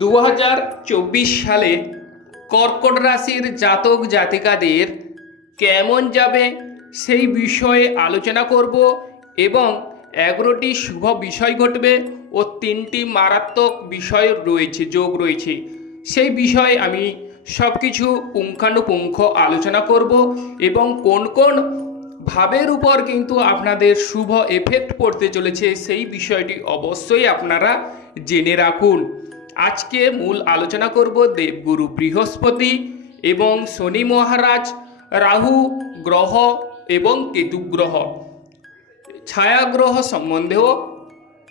2024 সালে কর্কট রাশির জাতক জাতিকাদের কেমন যাবে সেই বিষয়ে আলোচনা করব এবং 11টি শুভ বিষয় ঘটবে ও 3টি মারাত্মক বিষয় রয়েছে, যোগ রয়েছে। সেই বিষয়ে আমি সব কিছু পুঙ্খানুপুঙ্খ আলোচনা করব এবং কোন কোন ভাবের উপর কিন্তু আপনাদের শুভ এফেক্ট পড়তে চলেছে সেই বিষয়টি অবশ্যই আপনারা জেনে রাখুন। আজকে মূল আলোচনা করব দেবগুরু বৃহস্পতি এবং শনি মহারাজ, রাহু গ্রহ এবং কেতু গ্রহ, ছায়া গ্রহ সম্বন্ধেও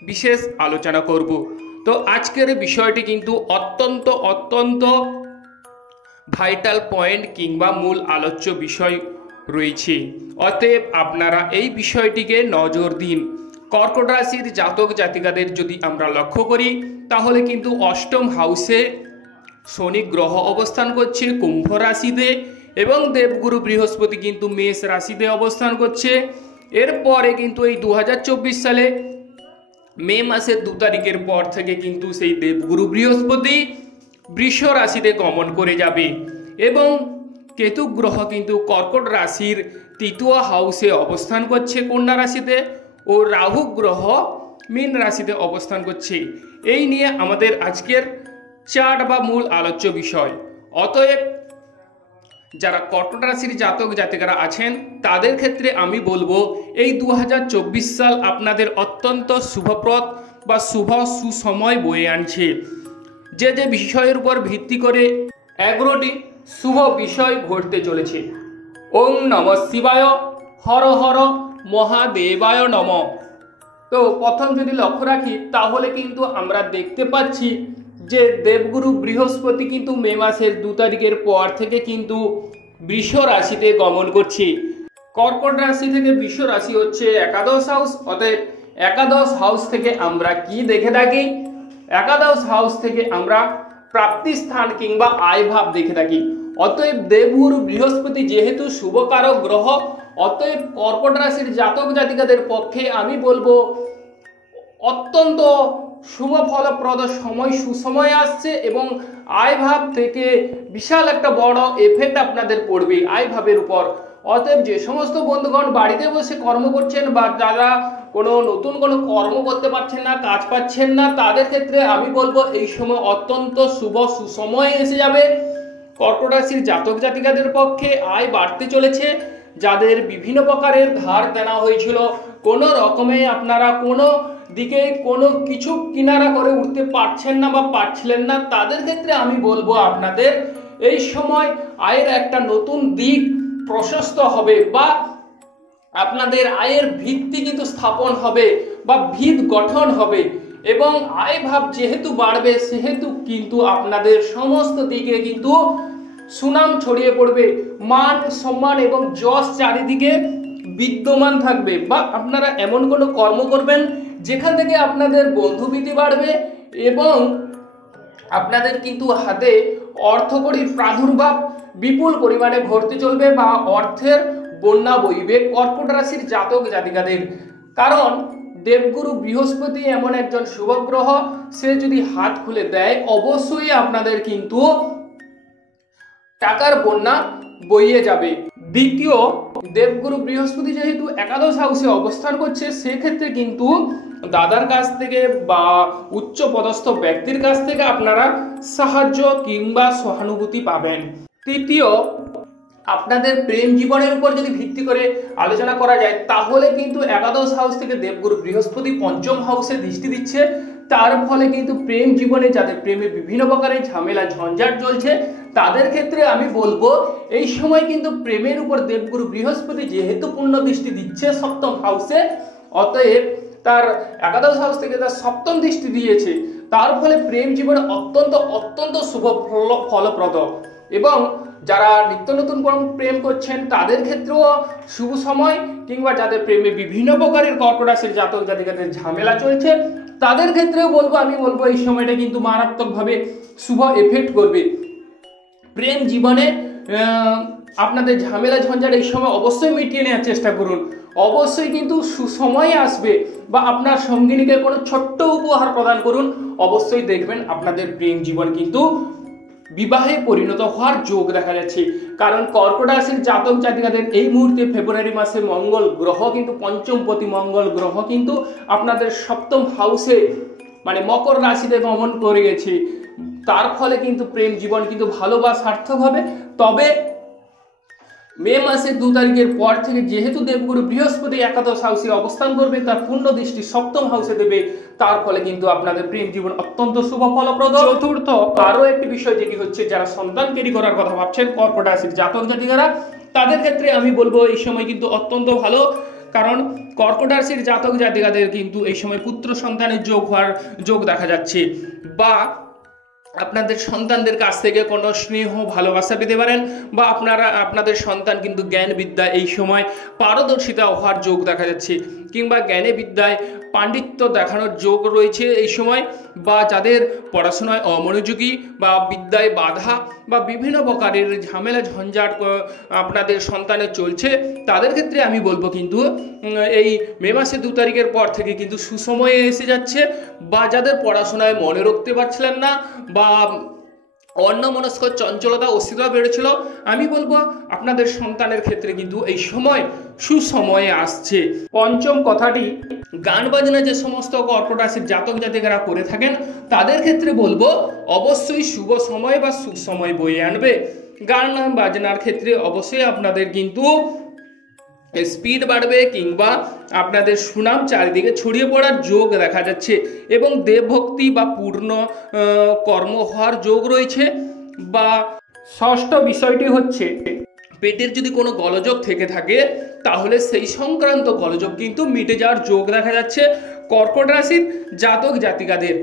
বিশেষ আলোচনা করব। তো আজকের বিষয়টি কিন্তু অত্যন্ত ভাইটাল পয়েন্ট কিংবা মূল আলোচ্য বিষয় রয়েছে, অতএব আপনারা এই বিষয়টিকে নজর দিন। কর্কট রাশির জাতক জাতিকাদের যদি আমরা লক্ষ্য করি তাহলে কিন্তু অষ্টম হাউসে শনি গ্রহ অবস্থান করছে কুম্ভ রাশিতে এবং দেবগুরু বৃহস্পতি কিন্তু মেষ রাশিতে অবস্থান করছে। এরপরে কিন্তু এই 2024 সালে মে মাসের 2 তারিখের পর থেকে কিন্তু সেই দেবগুরু বৃহস্পতি বৃষ রাশিতে গমন করে যাবে এবং কেতু গ্রহ কিন্তু কর্কট রাশির 3য় হাউসে অবস্থান করছে কন্যা রাশিতে ও রাহু গ্রহ মীন রাশিতে অবস্থান করছে। এই নিয়ে আমাদের আজকের চার্ট বা মূল আলোচ্য বিষয়। অতএব যারা কর্কট রাশির জাতক জাতিকারা আছেন তাদের ক্ষেত্রে আমি বলবো এই 2024 সাল আপনাদের অত্যন্ত শুভপ্রদ বা শুভ সুসময় বয়ে আনছে। যে যে বিষয়ের উপর ভিত্তি করে 11টি শুভ বিষয় ঘটতে চলেছে। ওং নমঃ শিবায়, হর হর মহাদেবায় নম। তো প্রথম যদি লক্ষ্য রাখি তাহলে কিন্তু আমরা দেখতে পাচ্ছি যে দেবগুরু বৃহস্পতি কিন্তু মে মাসের 2 তারিখের পর থেকে কিন্তু বৃষ রাশিতে গমন করছে। কর্কট রাশি থেকে বৃষ রাশি হচ্ছে একাদশ হাউস। অতএব একাদশ হাউস থেকে আমরা কি দেখে থাকি? একাদশ হাউস থেকে আমরা প্রাপ্তি স্থান কিংবা আয় ভাব দেখে থাকি। অতএব দেবগুরু বৃহস্পতি যেহেতু শুভকারক গ্রহ, অতএব কর্কট রাশির জাতক জাতিকাদের পক্ষে আমি বলবো অত্যন্ত শুভ ফলপ্রদ সময়, সুসময় আসছে এবং আয় ভাব থেকে বিশাল একটা বড় এফেক্ট আপনাদের পড়বে আয় ভাবের উপর। অতএব যে সমস্ত বন্ধুগণ বাড়িতে বসে কর্ম করছেন বা যারা নতুন কোনো কর্ম করতে পারছেন না, কাজ পাচ্ছেন না, তাদের ক্ষেত্রে আমি বলবো এই সময় অত্যন্ত শুভ সুসময় এসে যাবে। কর্কট রাশির জাতক জাতিকাদের পক্ষে আয় বাড়তে চলেছে। যাদের বিভিন্ন প্রকারের ধার দেনা হয়েছিল, কোনো রকমে আপনারা কোনো দিকে কোনো কিছু কিনারা করে উঠতে পারছেন না বা পারছিলেন না, তাদের ক্ষেত্রে আমি বলবো আপনাদের এই সময় আয়ের একটা নতুন দিক প্রশস্ত হবে বা আপনাদের আয়ের ভিত্তি কিন্তু স্থাপন হবে বা ভিত গঠন হবে এবং আয় ভাব যেহেতু বাড়বে সেহেতু কিন্তু আপনাদের সমস্ত দিকে কিন্তু সুনাম ছড়িয়ে পড়বে, মান সম্মান এবং যশ চারিদিকে বিদ্যমান থাকবে। বা আপনারা এমন কোনো কর্ম করবেন যেখান থেকে আপনাদের বন্ধুপ্রীতি বাড়বে এবং আপনাদের কিন্তু হাতে অর্থকড়ির প্রাদুর্ভাব বিপুল পরিমাণে ঘটতে চলবে বা অর্থের বন্যা বইবে কর্কট রাশির জাতক জাতিকাদের। কারণ দেবগুরু বৃহস্পতি এমন একজন শুভ গ্রহ, সে যদি হাত খুলে দেয় অবশ্যই আপনাদের কিন্তু টাকার বন্যা বইয়ে যাবে। দ্বিতীয়, দেবগুরু বৃহস্পতি যেহেতু একাদশ হাউসে অবস্থান করছে সেক্ষেত্রে কিন্তু দাদার কাছ থেকে বা উচ্চ পদস্থ ব্যক্তির কাছ থেকে আপনারা সাহায্য কিংবা সহানুভূতি পাবেন। তৃতীয়, আপনাদের প্রেম জীবনের উপর যদি ভিত্তি করে আলোচনা করা যায় তাহলে কিন্তু একাদশ হাউস থেকে দেবগুরু বৃহস্পতি পঞ্চম হাউসে দৃষ্টি দিচ্ছে। তার ফলে কিন্তু প্রেম জীবনে যাদের প্রেমে বিভিন্ন প্রকারের ঝামেলা ঝঞ্ঝাট চলছে তাদের ক্ষেত্রে আমি বলবো এই সময় কিন্তু প্রেমের উপর দেবগুরু বৃহস্পতি যেহেতু পূর্ণ দৃষ্টি দিচ্ছে সপ্তম হাউসে, অতএব তার একাদশ হাউস থেকে তার সপ্তম দৃষ্টি দিয়েছে, তার ফলে প্রেম জীবনে অত্যন্ত শুভ ফলপ্রদ এবং যারা নিত্য নতুন প্রেম করছেন তাদের ক্ষেত্রেও শুভ সময় কিংবা যাদের প্রেমে বিভিন্ন প্রকারের কর্কট রাশির জাতক জাতিকাদের ঝামেলা চলছে তাদের ক্ষেত্রেও আমি বলবো এই সময়টা কিন্তু মারাত্মকভাবে শুভ এফেক্ট করবে। প্রেম জীবনে আপনাদের ঝামেলা ঝঞ্ঝাট এই সময় অবশ্যই মিটিয়ে নেওয়ার চেষ্টা করুন। অবশ্যই কিন্তু সুসময় আসবে, বা আপনার সঙ্গিনীকে কোনো ছোট্ট উপহার প্রদান করুন, অবশ্যই দেখবেন আপনাদের প্রেম জীবন কিন্তু বিবাহে পরিণত হওয়ার যোগ দেখা যাচ্ছে। কারণ কর্কট রাশির জাতক জাতিকাদের এই মুহূর্তে ফেব্রুয়ারি মাসে মঙ্গল গ্রহ কিন্তু পঞ্চমপতি মঙ্গল গ্রহ কিন্তু আপনাদের সপ্তম হাউসে মানে মকর রাশিতে গমন করে গেছে। তার ফলে কিন্তু প্রেম জীবন কিন্তু ভালো বা সার্থক হবে। তবে মে মাসের 2 তারিখের পর থেকে যেহেতু দেবগুরু বৃহস্পতি একাদশ হাউসে অবস্থান করবে, তার পূর্ণ দৃষ্টি সপ্তম হাউসে দেবে, তার ফলে কিন্তু আপনাদের প্রেম জীবন অত্যন্ত শুভ ফলপ্রদ। চতুর্থ আরো একটি বিষয় যেটি হচ্ছে, যারা সন্তান কেরি করার কথা ভাবছেন কর্কট রাশির জাতক জাতিকারা, তাদের ক্ষেত্রে আমি বলবো এই সময় কিন্তু অত্যন্ত ভালো। কারণ কর্কট রাশির জাতক জাতিকাদের কিন্তু এই সময় পুত্র সন্তানের যোগ হওয়ার যোগ দেখা যাচ্ছে, বা আপনাদের সন্তানদের কাছ থেকে কোনো স্নেহ ভালোবাসা পেতে পারেন, বা আপনাদের সন্তান কিন্তু জ্ঞান বিদ্যায় এই সময় পারদর্শিতা হওয়ার যোগ দেখা যাচ্ছে, কিংবা জ্ঞানে বিদ্যায় পাণ্ডিত্য দেখানোর যোগ রয়েছে এই সময়, বা যাদের পড়াশোনায় অমনোযোগী বা বিদ্যায় বাধা বা বিভিন্ন প্রকারের ঝামেলা ঝঞ্ঝাট আপনাদের সন্তানের চলছে, তাদের ক্ষেত্রে আমি বলবো কিন্তু এই মে মাসের 2 তারিখের পর থেকে কিন্তু সুসময়ে এসে যাচ্ছে। বা যাদের পড়াশোনায় মনে রাখতে পারছিলেন না, বা অন্যমনস্ক চঞ্চলতা অস্থিরতা বেড়েছিল, আমি বলবো আপনাদের সন্তানের ক্ষেত্রে কিন্তু এই সময় সুসময়ে আসছে। পঞ্চম কথাটি, গান বাজনা যে সমস্ত কর্কট রাশির জাতক জাতিকারা করে থাকেন, তাদের ক্ষেত্রে বলবো অবশ্যই শুভ সময় বা সুসময় বয়ে আনবে। গান বাজনার ক্ষেত্রে অবশ্যই আপনাদের কিন্তু স্পিড বাড়বে, কিংবা আপনাদের সুনাম চারিদিকে ছড়িয়ে পড়ার যোগ দেখা যাচ্ছে, এবং দেবভক্তি বা পূর্ণ কর্ম হওয়ার যোগ রয়েছে। বা ষষ্ঠ বিষয়টি হচ্ছে, পেটের যদি কোনো গোলযোগ থেকে থাকে তাহলে সেই সংক্রান্ত গোলযোগ কিন্তু মিটে যাওয়ার যোগ দেখা যাচ্ছে কর্কট রাশির জাতক জাতিকাদের।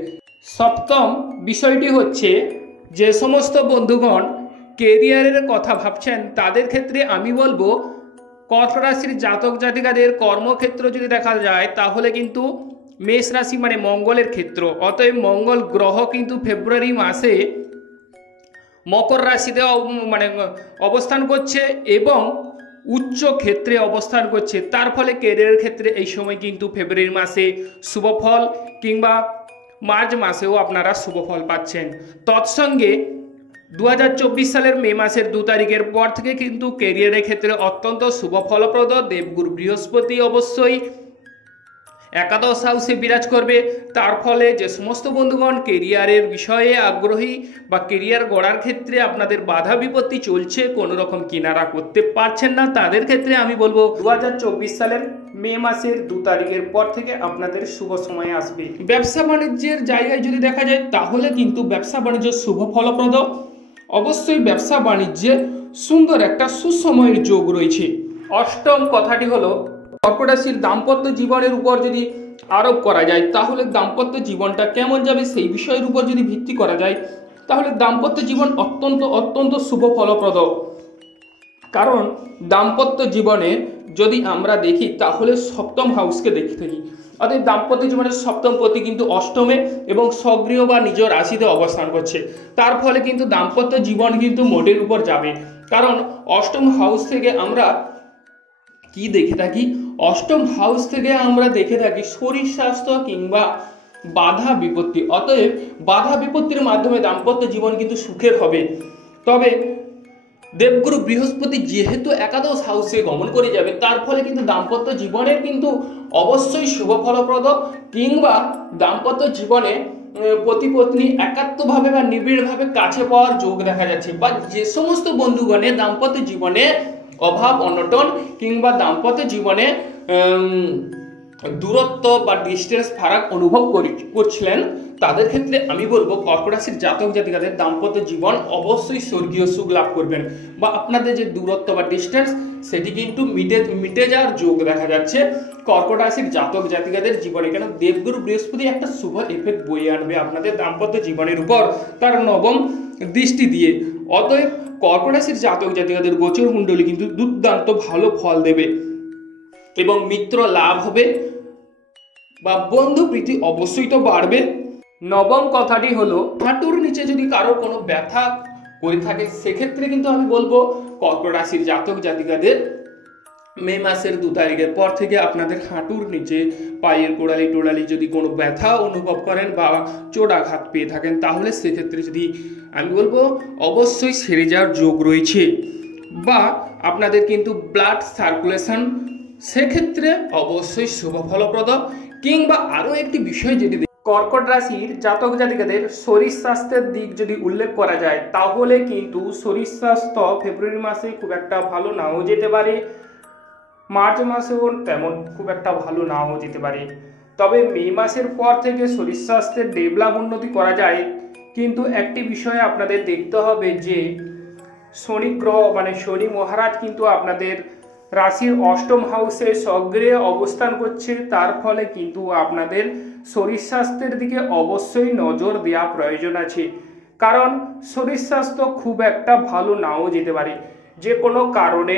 সপ্তম বিষয়টি হচ্ছে, যে সমস্ত বন্ধুগণ কেরিয়ারের কথা ভাবছেন, তাদের ক্ষেত্রে আমি বলবো কর্কট রাশির জাতক জাতিকাদের কর্মক্ষেত্র যদি দেখা যায়, তাহলে কিন্তু মেষ রাশি মানে মঙ্গলের ক্ষেত্র, অতএব মঙ্গল গ্রহ কিন্তু ফেব্রুয়ারি মাসে মকর রাশিতে মানে অবস্থান করছে এবং উচ্চ ক্ষেত্রে অবস্থান করছে। তার ফলে ক্যারিয়ারের ক্ষেত্রে এই সময় কিন্তু ফেব্রুয়ারি মাসে শুভ ফল, কিংবা মার্চ মাসেও আপনারা শুভ ফল পাচ্ছেন। তৎসঙ্গে 2024 সালের মে মাসের 2 তারিখের পর থেকে কিন্তু ক্যারিয়ারের ক্ষেত্রে অত্যন্ত শুভ ফলপ্রদ। দেবগুরু বৃহস্পতি অবশ্যই একাদশ হাউসে বিরাজ করবে। তার ফলে যে সমস্ত বন্ধুগণ কেরিয়ারের বিষয়ে আগ্রহী বা কেরিয়ার গড়ার ক্ষেত্রে আপনাদের বাধা বিপত্তি চলছে, কোনো রকম কিনারা করতে পারছেন না, তাদের ক্ষেত্রে আমি বলবো 2024 সালের মে মাসের 2 তারিখের পর থেকে আপনাদের শুভ সময় আসবে। ব্যবসা বাণিজ্যের জায়গায় যদি দেখা যায়, তাহলে কিন্তু ব্যবসা বাণিজ্য শুভ ফলপ্রদ। অবশ্যই ব্যবসা বাণিজ্যে সুন্দর একটা সুসময়ের যোগ রয়েছে। অষ্টম কথাটি হলো, কর্কট রাশির দাম্পত্য জীবনের উপর যদি আরোপ করা যায়, তাহলে দাম্পত্য জীবনটা কেমন যাবে সেই বিষয়ের উপর যদি ভিত্তি করা যায়, তাহলে দাম্পত্য জীবন অত্যন্ত শুভ ফলপ্রদ। কারণ দাম্পত্য জীবনে যদি আমরা দেখি, তাহলে সপ্তম হাউসকে দেখে থাকি, অর্থাৎ দাম্পত্য জীবনের সপ্তম পতি কিন্তু অষ্টমে এবং স্বগৃহ বা নিজ রাশিতে অবস্থান করছে। তার ফলে কিন্তু দাম্পত্য জীবন কিন্তু মোটের উপর যাবে। কারণ অষ্টম হাউস থেকে আমরা কি দেখে থাকি, অষ্টম হাউস থেকে আমরা দেখে থাকি শরীর স্বাস্থ্য কিংবা বাধা বিপত্তি। অতএব বাধা বিপত্তির মাধ্যমে দাম্পত্য জীবন কিন্তু সুখের হবে। তবে দেবগুরু বৃহস্পতি যেহেতু একাদশ হাউসে গমন করে যাবে, তার ফলে কিন্তু দাম্পত্য জীবনের কিন্তু অবশ্যই শুভ ফলপ্রদ, কিংবা দাম্পত্য জীবনে পতি পত্নী একাত্মভাবে বা নিবিড়ভাবে কাছে পাওয়ার যোগ দেখা যাচ্ছে। বা যে সমস্ত বন্ধুগণের দাম্পত্য জীবনে অভাব অনটন কিংবা দাম্পত্য জীবনে দূরত্ব বা ডিস্টেন্স ফারাক অনুভব করছিলেন, তাদের ক্ষেত্রে আমি বলবো কর্কট রাশির জাতক জাতিকাদের দাম্পত্য জীবন অবশ্যই স্বর্গীয় সুখ লাভ করবেন, বা আপনাদের যে দূরত্ব বা ডিস্টেন্স সেটি কিন্তু মিটে যাওয়ার যোগ দেখা যাচ্ছে কর্কট রাশির জাতক জাতিকাদের জীবনে। কেন দেবগুরু বৃহস্পতি একটা শুভ এফেক্ট বয়ে আনবে আপনাদের দাম্পত্য জীবনের উপর তার নবম দৃষ্টি দিয়ে। অতএব কর্কট রাশির জাতক জাতিকাদের গোচর কুণ্ডলী কিন্তু দুর্দান্ত ভালো ফল দেবে এবং মিত্র লাভ হবে বা বন্ধু প্রীতি অবশ্যই তো বাড়বে। নবম কথাটি হলো, হাঁটুর নিচে যদি কারোর কোনো ব্যথা হয়ে থাকে, সেক্ষেত্রে কিন্তু আমি বলবো কর্কট রাশির জাতক জাতিকাদের মে মাসের 2 তারিখের পর থেকে আপনাদের হাঁটুর নিচে পায়ের গোড়ালি টোড়ালি যদি কোনো ব্যথা অনুভব করেন বা চোটাঘাত পেয়ে থাকেন, তাহলে সেক্ষেত্রে যদি আমি বলবো অবশ্যই সেরে যাওয়ার যোগ রয়েছে। বা আপনাদের কিন্তু ব্লাড সার্কুলেশন সেক্ষেত্রে অবশ্যই শুভ ফলপ্রদ। কিংবা আরও একটি বিষয় যেটি কর্কট রাশির জাতক জাতিকাদের শরীর স্বাস্থ্যের দিক যদি উল্লেখ করা যায়, তাহলে কিন্তু শরীর স্বাস্থ্য ফেব্রুয়ারি মাসে খুব একটা ভালো নাও যেতে পারে, মার্চ মাসেও তেমন খুব একটা ভালো নাও যেতে পারে। তবে মে মাসের পর থেকে শরীর স্বাস্থ্যের ডেভেলপ উন্নতি করা যায়। কিন্তু একটি বিষয়ে আপনাদের দেখতে হবে যে শনি গ্রহ মানে শনি মহারাজ কিন্তু আপনাদের রাশির অষ্টম হাউসে স্বগৃহে অবস্থান করছে, তার ফলে কিন্তু আপনাদের শরীর স্বাস্থ্যের দিকে অবশ্যই নজর দেওয়া প্রয়োজন আছে। কারণ শরীর স্বাস্থ্য খুব একটা ভালো নাও যেতে পারে, যে কোনো কারণে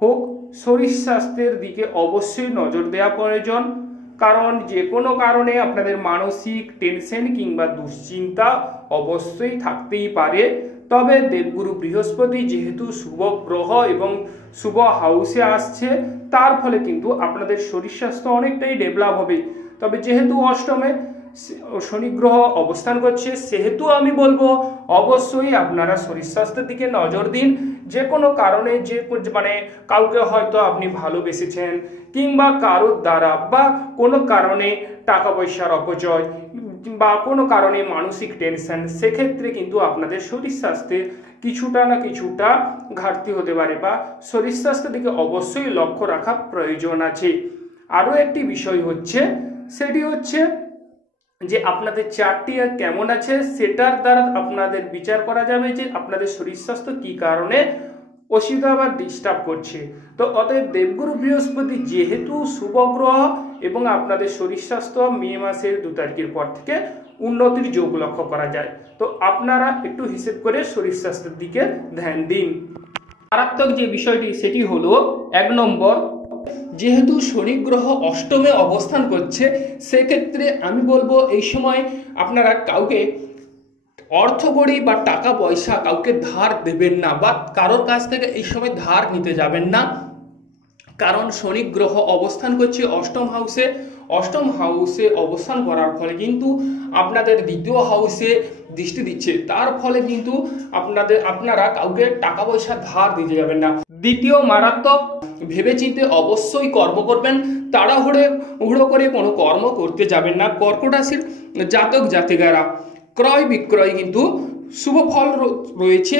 হোক শরীর স্বাস্থ্যের দিকে অবশ্যই নজর দেওয়া প্রয়োজন। কারণ যে কোনো কারণে আপনাদের মানসিক টেনশন কিংবা দুশ্চিন্তা অবশ্যই থাকতেই পারে। তবে দেবগুরু বৃহস্পতি যেহেতু শুভ গ্রহ এবং শুভ হাউসে আসছে, তার ফলে কিন্তু আপনাদের শরীর স্বাস্থ্য অনেকটাই ডেভেলপ হবে। তবে যেহেতু অষ্টমে শনি গ্রহ অবস্থান করছে, সেহেতু আমি বলবো অবশ্যই আপনারা শরীর স্বাস্থ্যের দিকে নজর দিন। যে কোনো কারণে যে মানে কাউকে হয়তো আপনি ভালোবেসেছেন কিংবা কারোর দ্বারা বা কোনো কারণে টাকা পয়সার অপচয় বা কোনো কারণে মানসিক টেনশন, সেক্ষেত্রে কিন্তু আপনাদের শরীর স্বাস্থ্যে কিছুটা না কিছুটা ঘাটতি হতে পারে বা শরীর স্বাস্থ্যের দিকে অবশ্যই লক্ষ্য রাখা প্রয়োজন আছে। আরও একটি বিষয় হচ্ছে, সেটি হচ্ছে যে আপনাদের চারটি কেমন আছে, সেটার দ্বারা আপনাদের বিচার করা যাবে যে আপনাদের শরীর স্বাস্থ্য কী কারণে অসুবিধা বা ডিস্টার্ব করছে। তো অতএব দেবগুরু বৃহস্পতি যেহেতু শুভ গ্রহ এবং আপনাদের শরীর স্বাস্থ্য মে মাসের 2 তারিখের পর থেকে উন্নতির যোগ লক্ষ্য করা যায়। তো আপনারা একটু হিসেব করে শরীর স্বাস্থ্যের দিকে ধ্যান দিন। মারাত্মক যে বিষয়টি সেটি হলো 1 নম্বর, যেহেতু শনি গ্রহ অষ্টমে অবস্থান করছে, সেক্ষেত্রে আমি বলবো এই সময় আপনারা কাউকে অর্থকড়ি বা টাকা পয়সা কাউকে ধার দেবেন না বা কারোর কাছ থেকে এই সময় ধার নিতে যাবেন না। কারণ শনি গ্রহ অবস্থান করছে অষ্টম হাউসে অবস্থান করার ফলে কিন্তু আপনাদের দ্বিতীয় হাউসে দৃষ্টি দিচ্ছে, তার ফলে কিন্তু আপনারা কাউকে টাকা পয়সা ধার দিতে যাবেন না। দ্বিতীয় মারাত্মক, ভেবেচিন্তে অবশ্যই কর্ম করবেন, তাড়াহুড়ো করে কোনো কর্ম করতে যাবেন না। কর্কট রাশির জাতক জাতিকারা ক্রয় বিক্রয় কিন্তু শুভ ফল রয়েছে,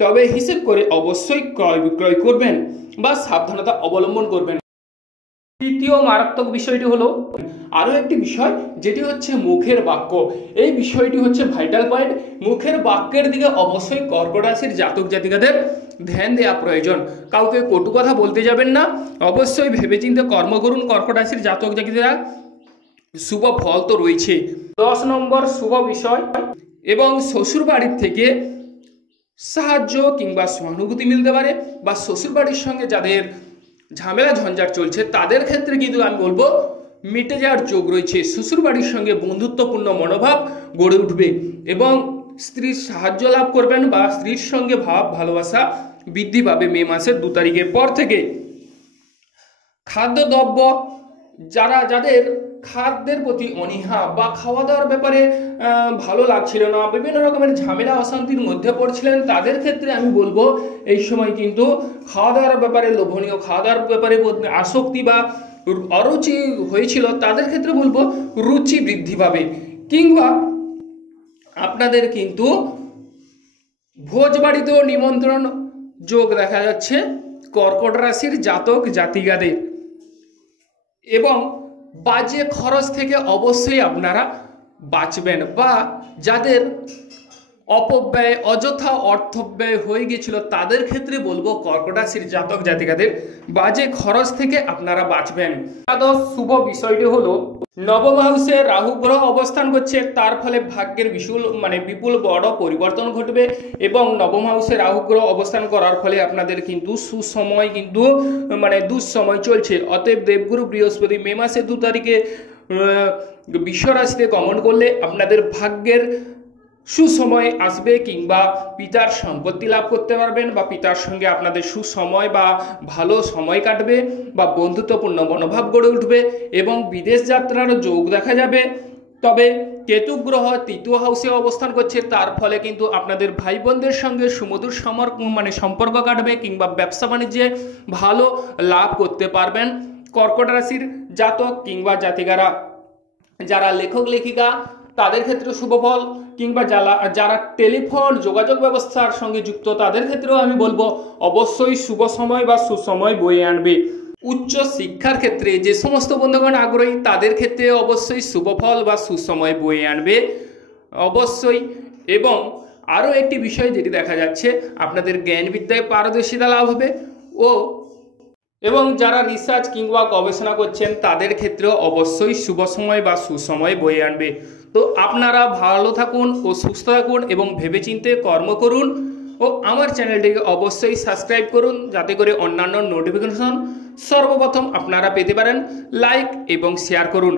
তবে হিসেব করে অবশ্যই ক্রয় বিক্রয় করবেন বা সাবধানতা অবলম্বন করবেন। তৃতীয় মারাত্মক বিষয়টি হলো আরও একটি বিষয়, যেটি হচ্ছে মুখের বাক্য। এই বিষয়টি হচ্ছে ভাইটাল পয়েন্ট। মুখের বাক্যের দিকে অবশ্যই কর্কট রাশির জাতক জাতিকাদের ধ্যান দেওয়া প্রয়োজন। কাউকে কটু কথা বলতে যাবেন না, অবশ্যই ভেবেচিন্তে কর্ম করুন কর্কট রাশির জাতক জাতিকারা, শুভ ফল তো রয়েছে। 10 নম্বর শুভ বিষয়, এবং শ্বশুর বাড়ির থেকে সাহায্য কিংবা সহানুভূতি মিলতে পারে বা শ্বশুর বাড়ির সঙ্গে যাদের ঝামেলা ঝঞ্ঝাট চলছে তাদের ক্ষেত্রে কিন্তু আমি বলবো মিটে যাওয়ার যোগ রয়েছে। শ্বশুর বাড়ির সঙ্গে বন্ধুত্বপূর্ণ মনোভাব গড়ে উঠবে এবং স্ত্রীর সাহায্য লাভ করবেন বা স্ত্রীর সঙ্গে ভাব ভালোবাসা বৃদ্ধি পাবে মে মাসের 2 তারিখের পর থেকে। খাদ্যদ্রব্য, যাদের খাদ্যের প্রতি অনীহা বা খাওয়া দাওয়ার ব্যাপারে ভালো লাগছিল না, বিভিন্ন রকমের ঝামেলা অশান্তির মধ্যে পড়ছিলেন, তাদের ক্ষেত্রে আমি বলবো এই সময় কিন্তু খাওয়া দাওয়ার ব্যাপারে, লোভনীয় খাওয়া দাওয়ার ব্যাপারে আসক্তি বা অরুচি হয়েছিল, তাদের ক্ষেত্রে বলবো রুচি বৃদ্ধি পাবে। কিংবা আপনাদের কিন্তু ভোজ বাড়িতেও নিমন্ত্রণ যোগ দেখা যাচ্ছে কর্কট রাশির জাতক জাতিকাদের। এবং বাজে খরচ থেকে অবশ্যই আপনারা বাঁচবেন বা যাদের অপব্যয় অযথা অর্থব্যয় হয়ে গেছিল তাদের ক্ষেত্রে বলবো কর্কট রাশির জাতক জাতিকাদের বাজে খরচ থেকে আপনারা বাঁচবেন। একাদশ শুভ বিষয়টি হলো নবম হাউসে রাহু গ্রহ অবস্থান করছে, তার ফলে ভাগ্যের বিপুল বড় পরিবর্তন ঘটবে এবং নবম হাউসে রাহু গ্রহ অবস্থান করার ফলে আপনাদের কিন্তু সুসময় কিন্তু দুঃসময় চলছে। অতএব দেবগুরু বৃহস্পতি মে মাসের 2 তারিখে বিশ্ব রাশিতে গমন করলে আপনাদের ভাগ্যের সুসময় আসবে কিংবা পিতার সম্পত্তি লাভ করতে পারবেন বা পিতার সঙ্গে আপনাদের সুসময় বা ভালো সময় কাটবে বা বন্ধুত্বপূর্ণ মনোভাব গড়ে উঠবে এবং বিদেশ যাত্রারও যোগ দেখা যাবে। তবে কেতু গ্রহ তৃতীয় হাউসে অবস্থান করছে, তার ফলে কিন্তু আপনাদের ভাই বোনদের সঙ্গে সুমধুর সম্পর্ক কাটবে কিংবা ব্যবসা বাণিজ্যে ভালো লাভ করতে পারবেন। কর্কট রাশির জাতক কিংবা জাতিকারা যারা লেখক লেখিকা তাদের ক্ষেত্রে শুভ ফল, কিংবা যারা টেলিফোন যোগাযোগ ব্যবস্থার সঙ্গে যুক্ত তাদের ক্ষেত্রেও আমি বলবো অবশ্যই শুভ সময় বা সুসময় বয়ে আনবে। উচ্চ শিক্ষার ক্ষেত্রে যে সমস্ত বন্ধুগণ আগ্রহী তাদের ক্ষেত্রে অবশ্যই শুভ ফল বা সুসময় বয়ে আনবে অবশ্যই। এবং আরও একটি বিষয় যেটি দেখা যাচ্ছে, আপনাদের জ্ঞানবিদ্যায় পারদর্শিতা লাভ হবে এবং যারা রিসার্চ কিংবা গবেষণা করছেন তাদের ক্ষেত্রেও অবশ্যই শুভ সময় বা সুসময় বয়ে আনবে। তো আপনারা ভালো থাকুন ও সুস্থ থাকুন এবং ভেবেচিন্তে কর্ম করুন ও আমার চ্যানেলটিকে অবশ্যই সাবস্ক্রাইব করুন যাতে করে অন্যান্য নোটিফিকেশন সর্বপ্রথম আপনারা পেতে পারেন। লাইক এবং শেয়ার করুন।